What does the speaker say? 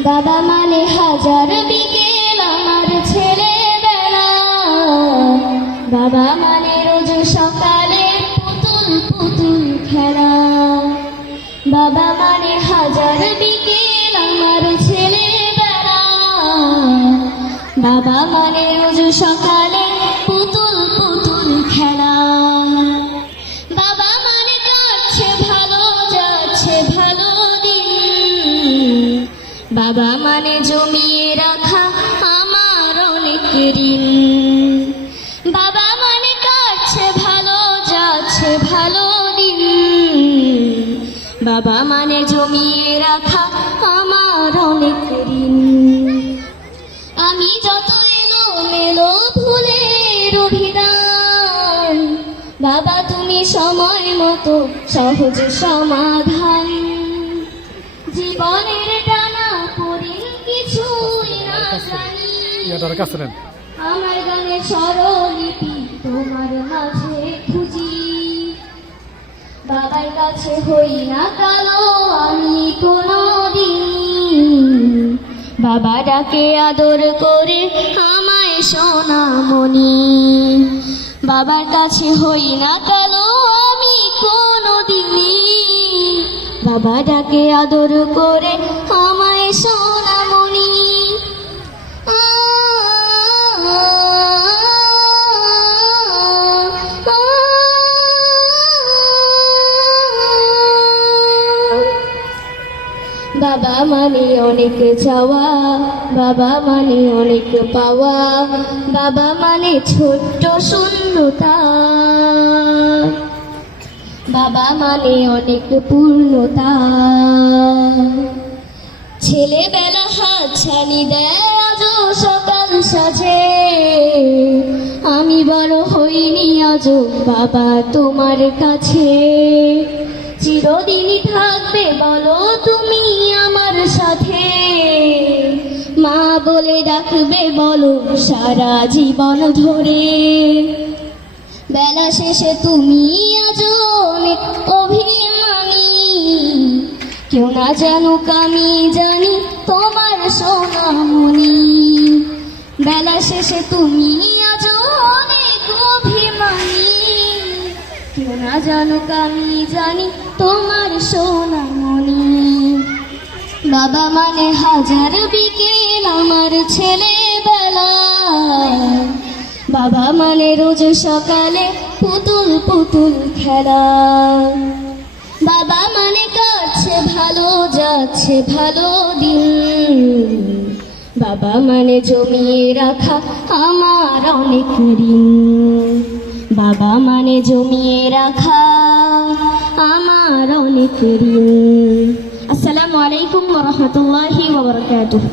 বাবা মানে হাজার বিকেল আমার ছেলেবেলা, বাবা মানে রোজ সকালে পুতুল পুতুল খেলা। বাবা মানে হাজার বিকেল আমার ছেলেবেলা, বাবা মানে রোজ সকালে পুতুল পুতুল খেলা। বাবা মানে কাটছে ভালো যাচ্ছে ভালো দিন, বাবা মানে জমিয়ে রাখা আমার অনেক ঋণ। বাবা মানে কাটছে ভালো যাচ্ছে ভালো দিন, বাবা মানে জমিয়ে রাখা আমার অনেক ঋণ। আমি যত এলো মেলো ভুলের অভিধান, বাবা তুমি সময় মতো সহজ সমাধান। জীবনের টানা পড়ি কিছুই না জানি, আমার গানের স্বরলিপি তোমার মাঝে খুঁজি। বাবার কাছে হই না কালো আমি কোনদিন, বাবা ডাকে আদর করে আমায় সোনামণি। বাবার কাছে হই না কালো আমি কোনদিনই, বাবা ডাকে আদর করে আমায় সোনামণি। বাবা মানে অনেক চাওয়া, বাবা মানে অনেক পাওয়া, বাবা মানে ছোট্ট শূন্যতা, বাবা মানে অনেক পূর্ণতা। ছেলেবেলা হাত ছানি দেয় আজও সকাল সাজে, আমি বড় হইনি আজও বাবা তোমার কাছে। চিরদিনই থাকবে বলো তুমি আমার সাথে, মা বলে ডাকবে বলো সারা জীবন ধরে। বেলা শেষে তুমি আজও অনেক অভিমানী, কেউ না জানুক আমি জানি তোমার সোনামণি। বেলা শেষে তুমি আজও অনেক অভিমানী, কেউ না জানুক আমি জানি তোমার সোনামণি। বাবা মানে হাজার বিকেল আমার ছেলেবেলা, বাবা মানে রোজ সকালে পুতুল পুতুল খেলা। বাবা মানে কাটছে ভালো যাচ্ছে ভালো দিন, বাবা মানে জমিয়ে রাখা আমার অনেক ঋণ। বাবা মানে জমিয়ে রাখা আমার অনেক ঋণ। আসসালামু আলাইকুম ওয়া রাহমাতুল্লাহি ওয়া বারাকাতুহু।